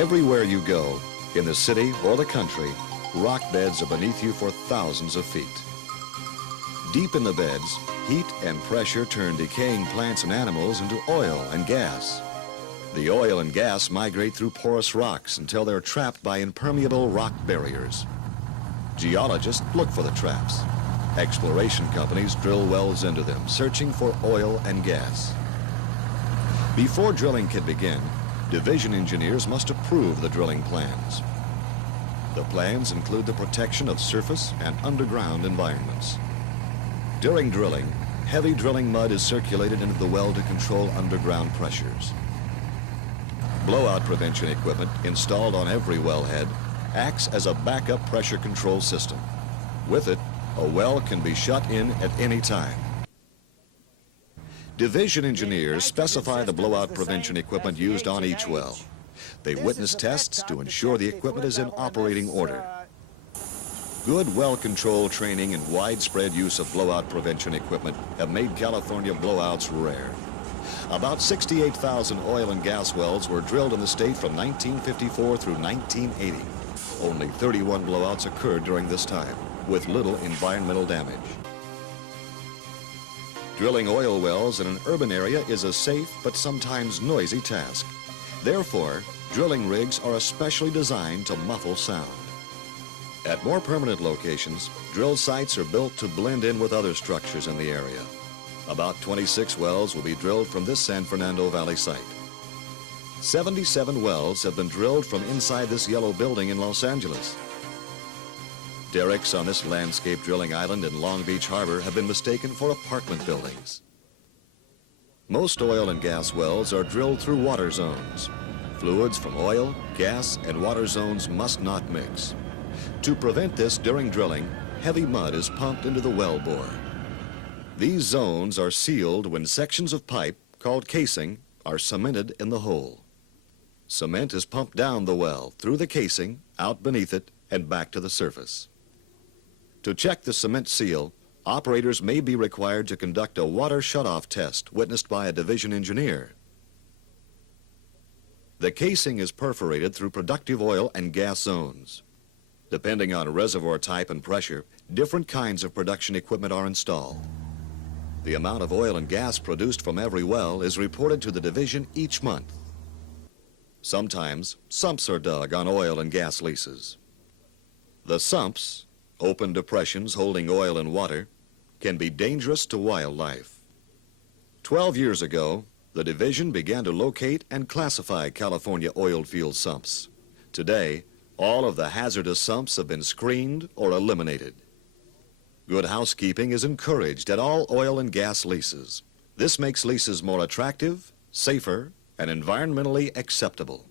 Everywhere you go, in the city or the country, rock beds are beneath you for thousands of feet. Deep in the beds, heat and pressure turn decaying plants and animals into oil and gas. The oil and gas migrate through porous rocks until they're trapped by impermeable rock barriers. Geologists look for the traps. Exploration companies drill wells into them, searching for oil and gas. Before drilling can begin, division engineers must approve the drilling plans. The plans include the protection of surface and underground environments. During drilling, heavy drilling mud is circulated into the well to control underground pressures. Blowout prevention equipment installed on every wellhead acts as a backup pressure control system. With it, a well can be shut in at any time. Division engineers specify the blowout prevention equipment used on each well. They witness tests to ensure the equipment is in operating order. Good well control training and widespread use of blowout prevention equipment have made California blowouts rare. About 68,000 oil and gas wells were drilled in the state from 1954 through 1980. Only 31 blowouts occurred during this time, with little environmental damage. Drilling oil wells in an urban area is a safe but sometimes noisy task. Therefore, drilling rigs are especially designed to muffle sound. At more permanent locations, drill sites are built to blend in with other structures in the area. About 26 wells will be drilled from this San Fernando Valley site. 77 wells have been drilled from inside this yellow building in Los Angeles. Derricks on this landscape drilling island in Long Beach Harbor have been mistaken for apartment buildings. Most oil and gas wells are drilled through water zones. Fluids from oil, gas, and water zones must not mix. To prevent this during drilling, heavy mud is pumped into the well bore. These zones are sealed when sections of pipe, called casing, are cemented in the hole. Cement is pumped down the well, through the casing, out beneath it, and back to the surface. To check the cement seal, operators may be required to conduct a water shutoff test witnessed by a division engineer. The casing is perforated through productive oil and gas zones. Depending on reservoir type and pressure, different kinds of production equipment are installed. The amount of oil and gas produced from every well is reported to the division each month. Sometimes, sumps are dug on oil and gas leases. The sumps, open depressions holding oil and water, can be dangerous to wildlife. 12 years ago, the division began to locate and classify California oil field sumps. Today, all of the hazardous sumps have been screened or eliminated. Good housekeeping is encouraged at all oil and gas leases. This makes leases more attractive, safer, and environmentally acceptable.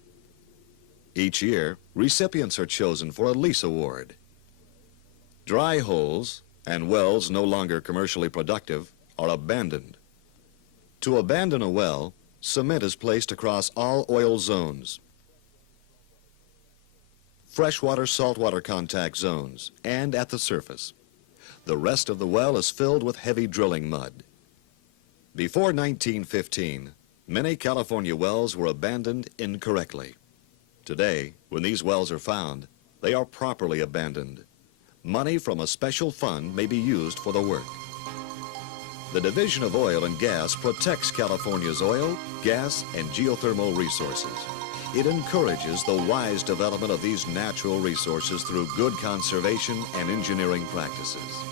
Each year, recipients are chosen for a lease award. Dry holes and wells no longer commercially productive are abandoned. To abandon a well, cement is placed across all oil zones, freshwater, saltwater contact zones, and at the surface. The rest of the well is filled with heavy drilling mud. Before 1915, many California wells were abandoned incorrectly. Today, when these wells are found, they are properly abandoned. Money from a special fund may be used for the work. The Division of Oil and Gas protects California's oil, gas, and geothermal resources. It encourages the wise development of these natural resources through good conservation and engineering practices.